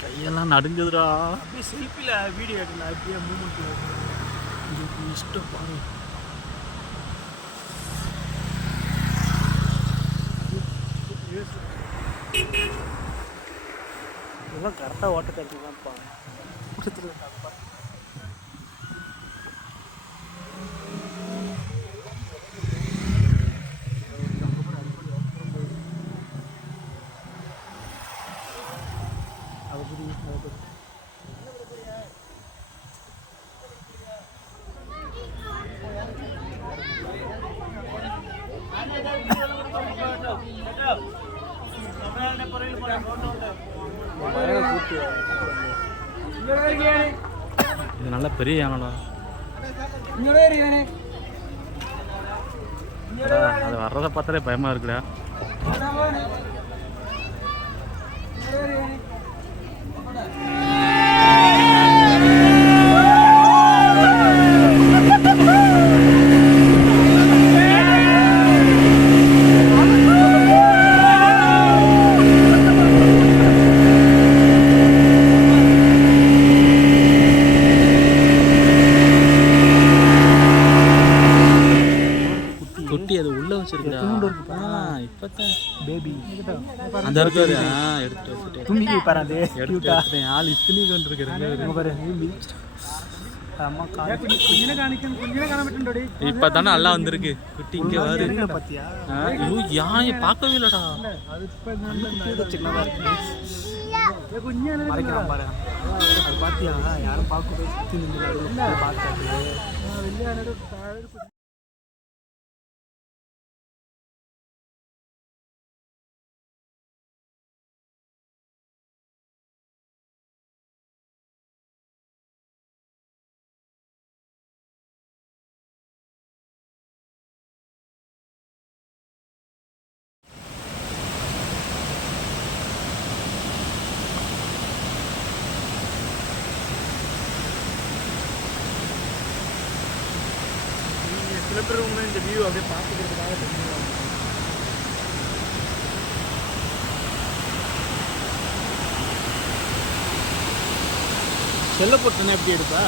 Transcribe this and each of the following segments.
கையெல்லாம் நடுங்குதுடா. அப்படியே செல்ஃபியில் வீடியோ எடுக்கலாம், அப்படியே மூமெண்ட் இஷ்டம் பாரு. இதெல்லாம் கரெக்டாக ஓட்ட கருத்து தான்ப்பா. இது நல்ல பெரிய யானைடா. அது வர்றதை பார்த்தாலே பயமா இருக்குடா. குட்டி அது உள்ள வச்சிருக்கா. இப்பதான் பேபி அந்த இருக்காரு. எடுத்துட்டு தும்பிக்கை பாரு, அது எடுத்து ஆள் இத்தனை கொண்டு இருக்கிறேன். இப்பதானே நல்லா வந்திருக்கு குட்டி. இங்க வாரு. யானையை பார்க்கவே இல்லடா. யாரும் பார்க்கவே சில பேர் இந்த வியூ அப்படியே பார்த்துக்கிறதுக்காக செல்ல போட்டுனா எப்படி எடுப்பா?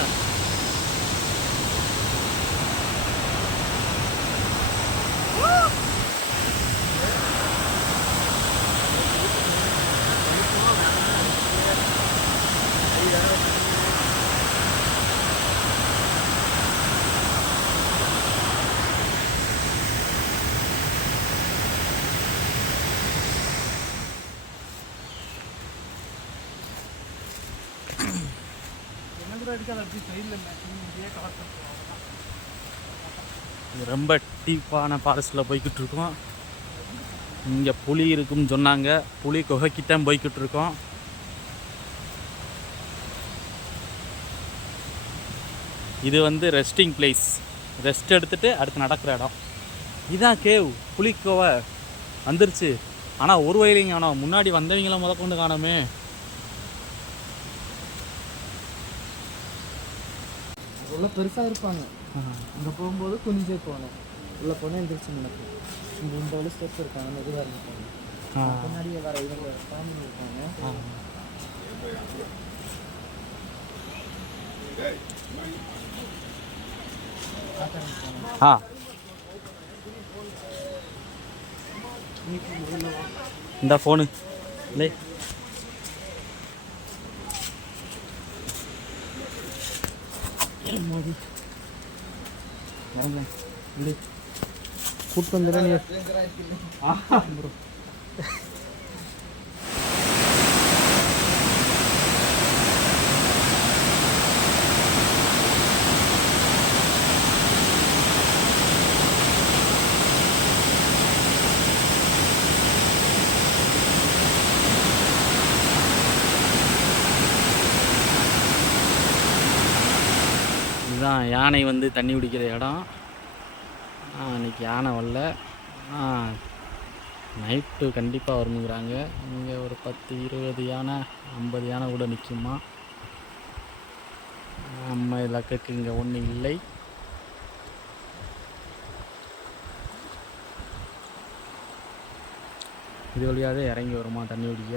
ரொம்ப டீப்பான ஃபாரஸ்ட்டில் போய்கிட்டு இருக்கோம். இங்கே புலி இருக்குன்னு சொன்னாங்க. புலி குகைக்கிட்ட போய்கிட்டு இருக்கோம். இது வந்து ரெஸ்டிங் பிளேஸ். ரெஸ்ட் எடுத்துகிட்டு அடுத்து நடக்கிற இடம். இதான் கேவ். புலி குகை வந்துருச்சு. ஆனால் ஒரு வயலையும் காணோம். முன்னாடி வந்தவங்களாம் முதற்கொண்டு காணோமே. உள்ள பெருசாக இருப்பாங்க. இங்கே போகும்போது குனிஞ்சே போனேன். உள்ளே போனால் எந்திரிச்சு நடக்கும். இங்கே இந்த உள்ள ஸ்டெப் இருக்காங்க, மெதுவாக இருப்பாங்க. முன்னாடியே வர இவங்க ஃபேமிலி இருப்பாங்க. இந்த ஃபோனு இல்லை கூட்டு வந்துடுறேன். இதுதான் யானை வந்து தண்ணி குடிக்கிற இடம். இன்றைக்கி யானை வரல. நைட்டு கண்டிப்பாக வருமுங்கிறாங்க. இங்கே ஒரு 10-20 யானை 50 யானை கூட நிற்குமா. நம்ம இலக்குக்கு இங்கே ஒன்றும் இல்லை. இது வழியாகவே இறங்கி வருமா தண்ணி குடிக்க.